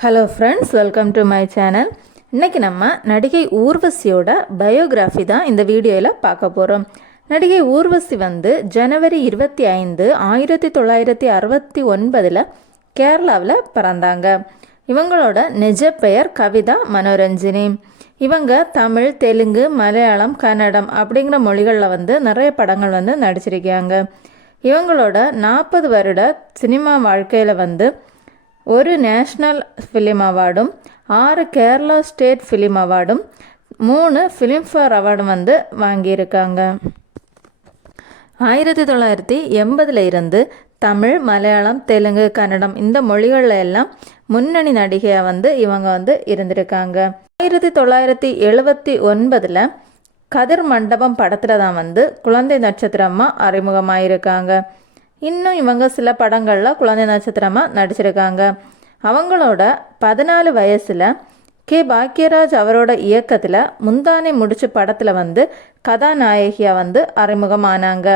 Hello friends, welcome to my channel. இன்றைக்கி நம்ம நடிகை ஊர்வசியோட பயோகிராஃபி தான் இந்த வீடியோவில் பார்க்க போகிறோம். நடிகை ஊர்வசி ஜனவரி 25, 1969 கேரளாவில் பிறந்தாங்க. இவங்களோட நிஜ பெயர் கவிதா மனோரஞ்சினி. இவங்க தமிழ், தெலுங்கு, மலையாளம், கன்னடம் அப்படிங்கிற மொழிகளில் நிறைய படங்கள் நடிச்சிருக்காங்க. இவங்களோட 40 வருட சினிமா வாழ்க்கையில் ஒரு நேஷ்னல் ஃபிலிம் அவார்டும் 6 கேரளா ஸ்டேட் ஃபிலிம் அவார்டும் 3 ஃபிலிம்ஃபேர் அவார்டும் வாங்கியிருக்காங்க. 1980 இருந்து தமிழ், மலையாளம், தெலுங்கு, கன்னடம் இந்த மொழிகளில் எல்லாம் முன்னணி நடிகையாக இவங்க இருந்திருக்காங்க. 1979 கதிர் மண்டபம் படத்தில் தான் குழந்தை நட்சத்திரமாக அறிமுகமாயிருக்காங்க. இன்னும் இவங்க சில படங்களில் குழந்தை நட்சத்திரமாக நடிச்சிருக்காங்க. அவங்களோட 14 வயசில் கே பாக்யராஜ் அவரோட இயக்கத்தில் முந்தானை முடிச்சு படத்தில் கதாநாயகியாக அறிமுகமானாங்க.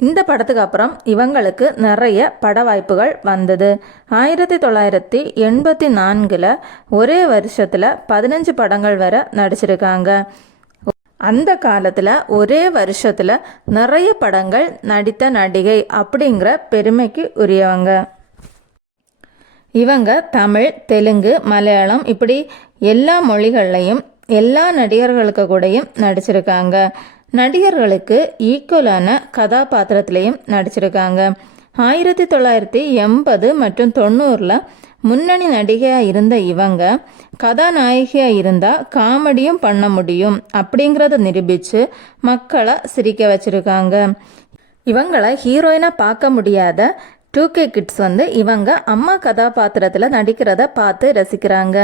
இந்த படத்துக்கு அப்புறம் இவங்களுக்கு நிறைய பட வாய்ப்புகள் வந்தது. 1984 ஒரே வருஷத்தில் 15 படங்கள் வரை நடிச்சிருக்காங்க. அந்த காலத்தில் ஒரே வருஷத்தில் நிறைய படங்கள் நடித்த நடிகை அப்படிங்கிற பெருமைக்கு உரியவங்க. இவங்க தமிழ், தெலுங்கு, மலையாளம் இப்படி எல்லா மொழிகள்லையும் எல்லா நடிகர்களுக்கு கூடயும் நடிச்சிருக்காங்க. நடிகர்களுக்கு ஈக்குவலான கதாபாத்திரத்திலையும் நடிச்சிருக்காங்க. 1980 மற்றும் 90 முன்னணி நடிகையாக இருந்த இவங்க கதாநாயகியாக இருந்தால் காமெடியும் பண்ண முடியும் அப்படிங்கிறத நிரூபித்து மக்களை சிரிக்க வச்சுருக்காங்க. இவங்களை ஹீரோயினாக பார்க்க முடியாத 2K கிட்ஸ் இவங்க அம்மா கதாபாத்திரத்தில் நடிக்கிறத பார்த்து ரசிக்கிறாங்க.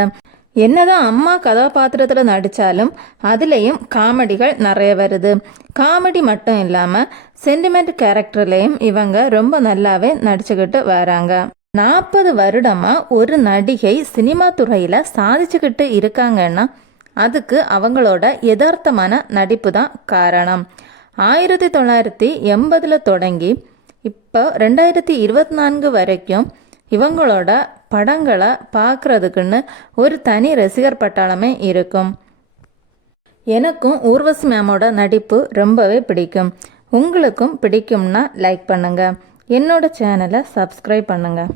என்னதான் அம்மா கதாபாத்திரத்தில் நடித்தாலும் அதுலேயும் காமெடிகள் நிறைய வருது. காமெடி மட்டும் இல்லாமல் சென்டிமெண்ட் கேரக்டர்லேயும் இவங்க ரொம்ப நல்லாவே நடிச்சுக்கிட்டு வராங்க. 40 வருடமாக ஒரு நடிகை சினிமா துறையில் சாதிச்சுக்கிட்டு இருக்காங்கன்னா அதுக்கு அவங்களோட யதார்த்தமான நடிப்பு தான் காரணம். 1980 தொடங்கி இப்போ 2024 வரைக்கும் இவங்களோட படங்களை பார்க்குறதுக்குன்னு ஒரு தனி ரசிகர் பட்டாளமே இருக்கும். எனக்கும் ஊர்வசி மேமோட நடிப்பு ரொம்பவே பிடிக்கும். உங்களுக்கும் பிடிக்கும்னா லைக் பண்ணுங்கள். என்னோட சேனலை சப்ஸ்கிரைப் பண்ணுங்கள்.